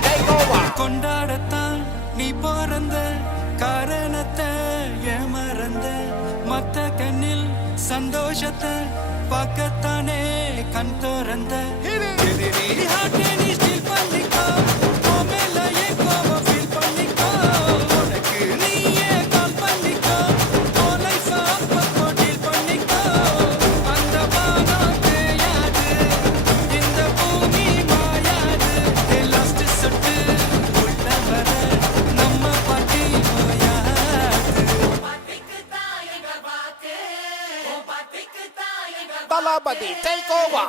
take over. கொண்டாடத்தான் நீ பிறந்த காரணத்தை ஏமறந்த மத்த கண்ணில் சந்தோஷத்தை பார்க்கத்தானே கண் திறந்த ஹார்ட்டை நீ ஸ்டீல் பண்ணிக்கோ உன் மேல என் கோபம் ஃபீல் பண்ணிக்கோ உனக்கு நீயே கால் பண்ணிக்கோ உன் லைஃபை அப்பப்போ டீல் பண்ணிக்கோ அந்த வானம் தேயாது இந்த பூமி மாயாது லாஸ்ட் சொட்டு உள்ள வர நம்ம பாட்டி ஓயாது Talabadi, take over.